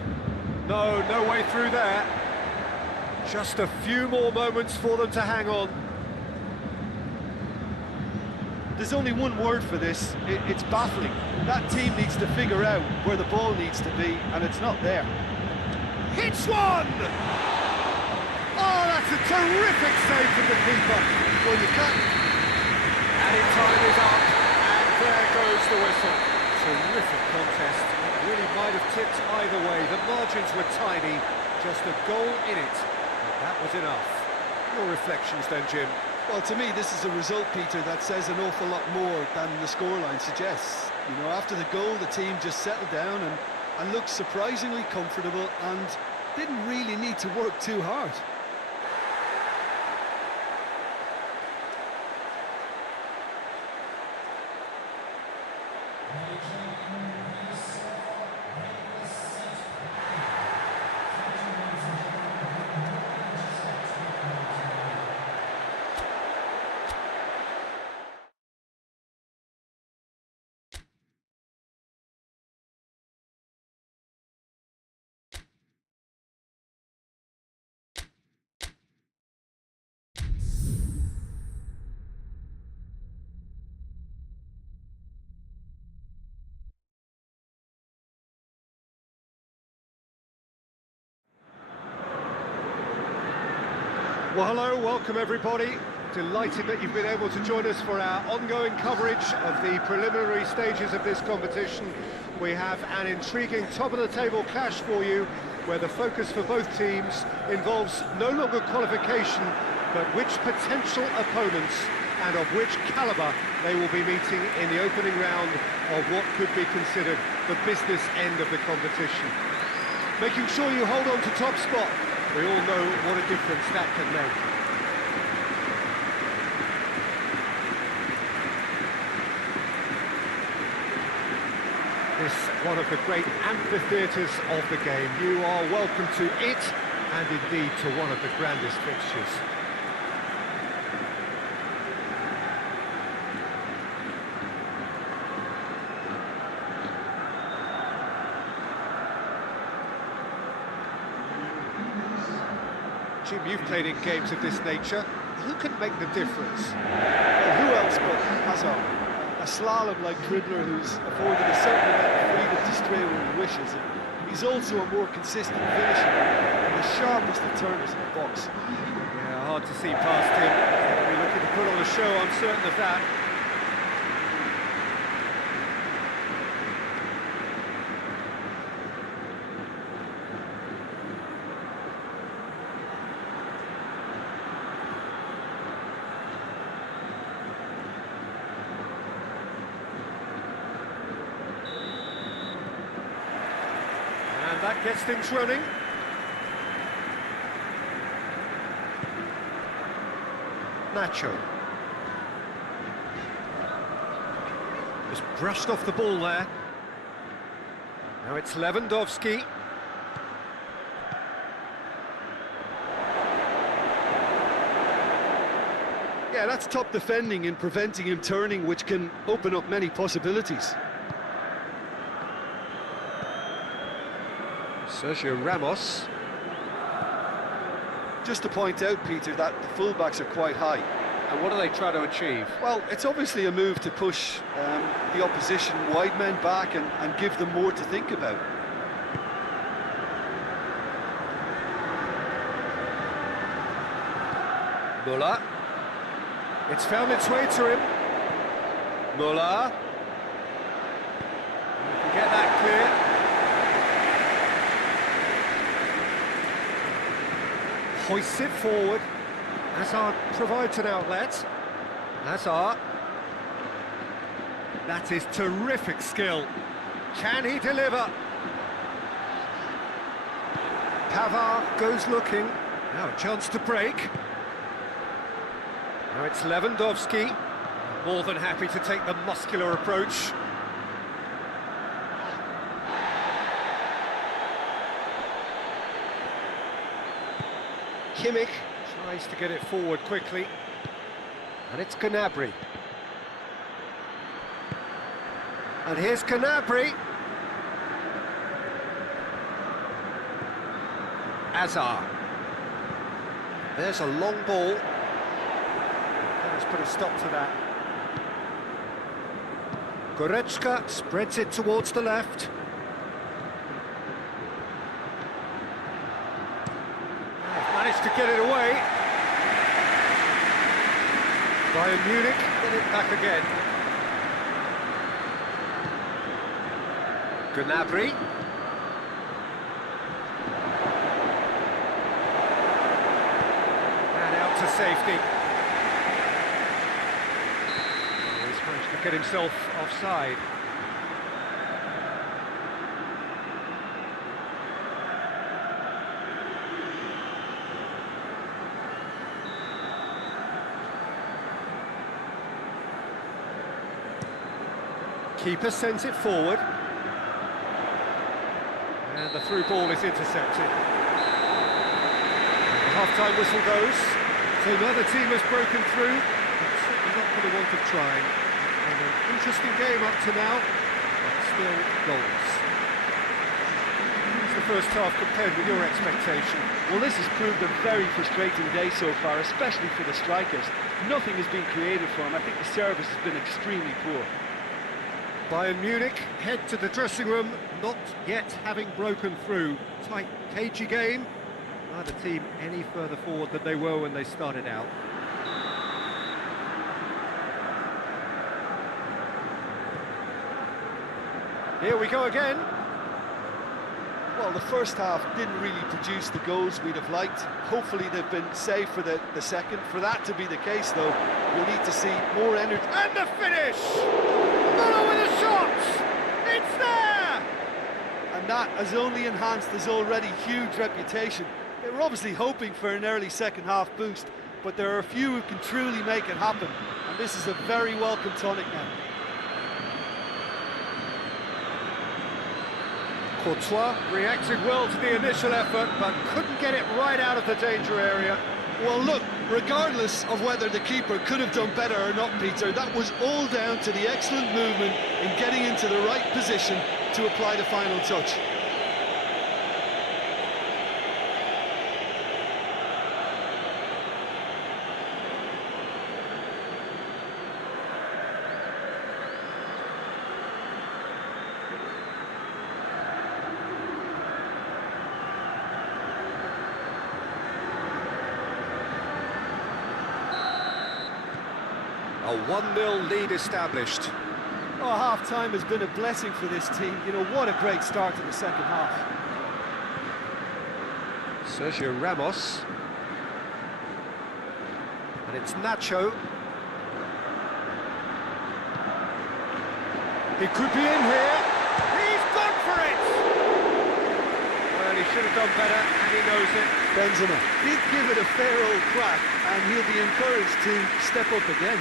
No way through there. Just a few more moments for them to hang on. There's only one word for this, it's baffling. That team needs to figure out where the ball needs to be, and it's not there. Hits one! Oh, that's a terrific save from the keeper. Well, you can't... Added time is up, and there goes the whistle. Terrific contest. It really might have tipped either way. The margins were tiny, just a goal in it. But that was enough. Your reflections then, Jim? Well, to me, this is a result, Peter, that says an awful lot more than the scoreline suggests. You know, after the goal, the team just settled down and looked surprisingly comfortable and didn't really need to work too hard. Well, hello, welcome everybody. Delighted that you've been able to join us for our ongoing coverage of the preliminary stages of this competition. We have an intriguing top-of-the-table clash for you, where the focus for both teams involves no longer qualification, but which potential opponents and of which calibre they will be meeting in the opening round of what could be considered the business end of the competition. Making sure you hold on to top spot. We all know what a difference that can make. This one of the great amphitheatres of the game. You are welcome to it, and indeed to one of the grandest fixtures. Jim, you've played in games of this nature. Who can make the difference? Well, who else but Hazard? A slalom-like dribbler who's afforded a certain amount of freedom to stray where he wishes. And he's also a more consistent finisher and the sharpest of turners in the box. Yeah, hard to see past him. He'll be looking to put on a show, I'm certain of that. And that gets things running. Nacho. Just brushed off the ball there. Now it's Lewandowski. Yeah, that's top defending and preventing him turning, which can open up many possibilities. Sergio Ramos. Just to point out, Peter, that the fullbacks are quite high. And what are they trying to achieve? Well, it's obviously a move to push the opposition wide men back and give them more to think about. Muller. It's found its way to him. Muller. You can get that clear. Hoists it forward. Hazard provides an outlet. Hazard. That is terrific skill. Can he deliver? Pavard goes looking. Now a chance to break. Now it's Lewandowski. More than happy to take the muscular approach. Kimmich tries to get it forward quickly. And it's Gnabry. And here's Gnabry. Hazard. There's a long ball. Let's put a stop to that. Goretzka spreads it towards the left. Managed to get it away. Bayern Munich get it back again. Gnabry. And out to safety. He's managed to get himself offside. Keeper sends it forward. And the through ball is intercepted. The half-time whistle goes. So neither team has broken through. It's certainly not for the want of trying. And an interesting game up to now, but still goals. How's the first half compared with your expectation? Well, this has proved a very frustrating day so far, especially for the strikers. Nothing has been created for them. I think the service has been extremely poor. Bayern Munich head to the dressing room, not yet having broken through. Tight, cagey game. Neither team any further forward than they were when they started out. Here we go again. Well, the first half didn't really produce the goals we'd have liked. Hopefully they've been saved for the second. For that to be the case, though, we'll need to see more energy. And the finish! Muller with a shot! It's there! And that has only enhanced his already huge reputation. They were obviously hoping for an early second half boost, but there are a few who can truly make it happen. And this is a very welcome tonic now. Courtois reacted well to the initial effort, but couldn't get it right out of the danger area. Well, look, regardless of whether the keeper could have done better or not, Peter, that was all down to the excellent movement in getting into the right position to apply the final touch. A 1-0 lead established. Oh, half-time has been a blessing for this team. You know, what a great start to the second half. Sergio Ramos. And it's Nacho. He could be in here. He's gone for it! done better, and he knows it. Benzema did give it a fair old crack, and he'll be encouraged to step up again.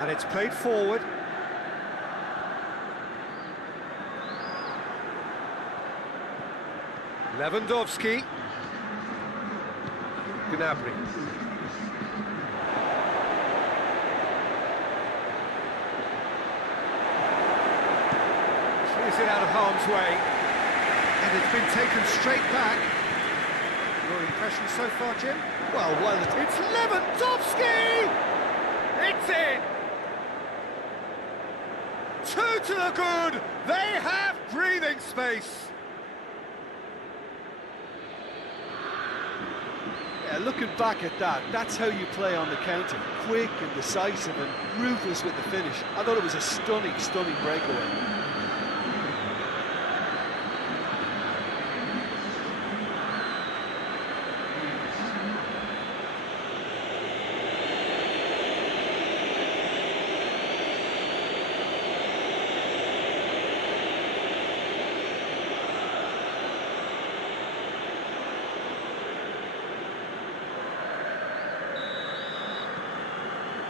And it's played forward. Lewandowski. Gnabry. Clears it out of harm's way. And it's been taken straight back. Your impression so far, Jim? Well, while It's Lewandowski! It's in! Two to the good! They have breathing space! Yeah, looking back at that, that's how you play on the counter. Quick and decisive and ruthless with the finish. I thought it was a stunning, stunning breakaway.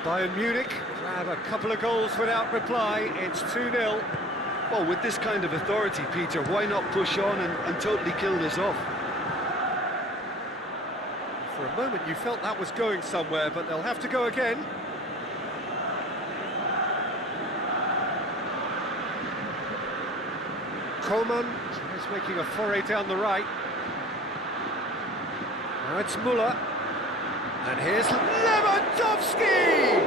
Bayern Munich have a couple of goals without reply. It's 2-0. Well, with this kind of authority, Peter, why not push on and totally kill this off? For a moment you felt that was going somewhere, but they'll have to go again. Coman is making a foray down the right. Now it's Müller. And here's Lewandowski!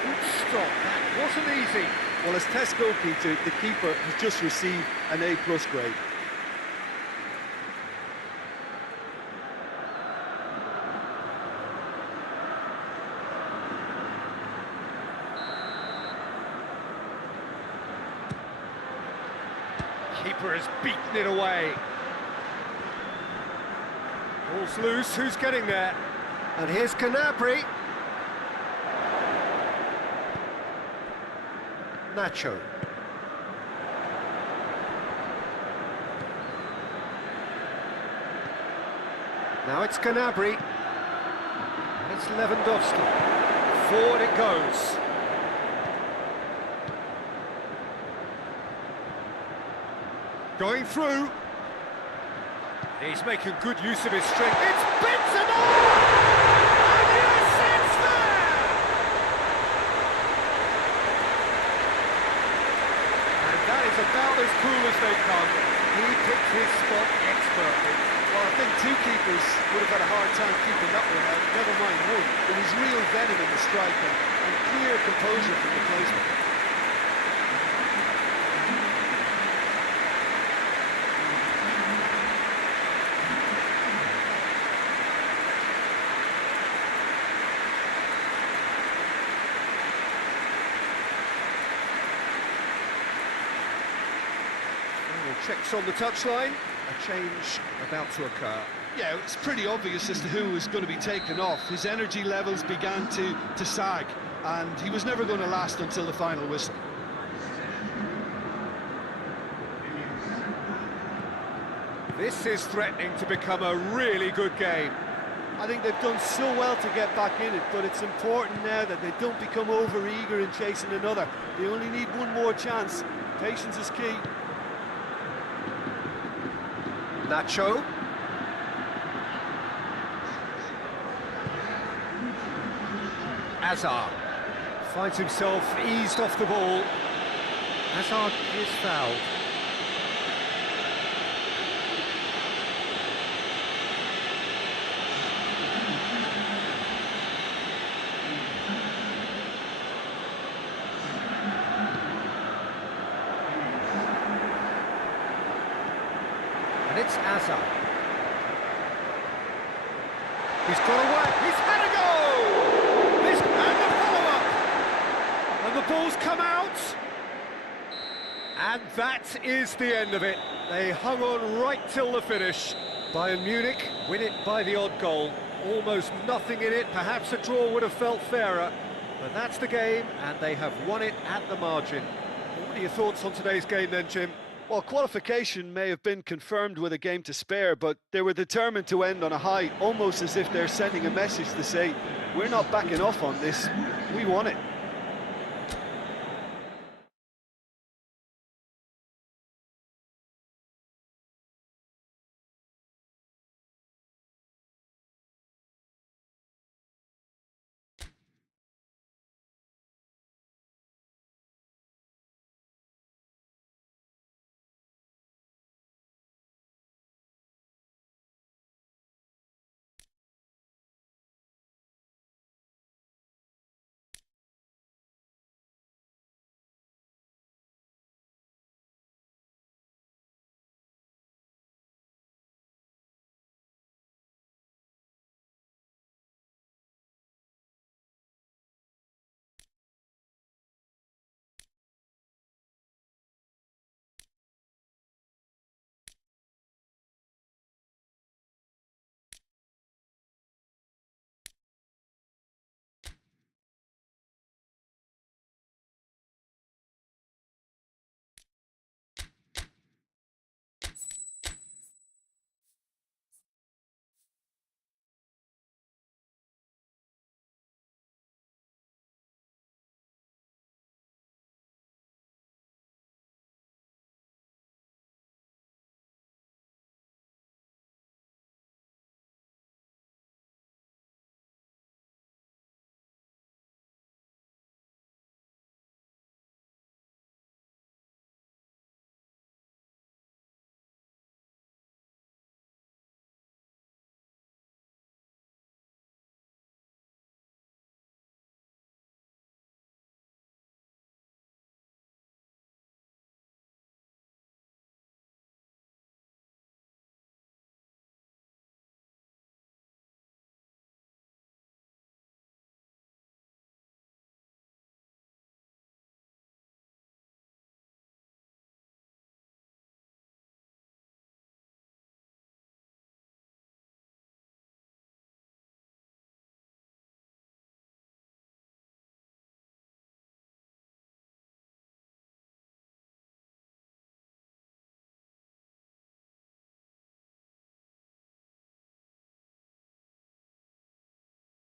Good stop, that wasn't easy. Well, as Tesco, Peter, the keeper has just received an A+ grade. Keeper has beaten it away. Ball's loose, who's getting there? And here's Gnabry. Nacho. Now it's Gnabry. And it's Lewandowski. Forward it goes. Going through. He's making good use of his strength. It's Benzema! And yes, it's there! And that is about as cool as they come. He picked his spot expertly. Well, I think two keepers would have had a hard time keeping that one out, never mind one. There was real venom in the strike and clear composure from the placement. Checks on the touchline, a change about to occur. Yeah, it's pretty obvious as to who was going to be taken off. His energy levels began to sag, and he was never going to last until the final whistle. This is threatening to become a really good game. I think they've done so well to get back in it, but it's important now that they don't become over-eager in chasing another. They only need one more chance. Patience is key. Nacho. Hazard finds himself eased off the ball. Hazard is fouled. And it's Hazard. He's got away. He's had a go. the ball's come out. And that is the end of it. They hung on right till the finish. Bayern Munich win it by the odd goal. Almost nothing in it. Perhaps a draw would have felt fairer. But that's the game, and they have won it at the margin. What are your thoughts on today's game then, Jim? Well, qualification may have been confirmed with a game to spare, but they were determined to end on a high, almost as if they're sending a message to say, we're not backing off on this, we won it.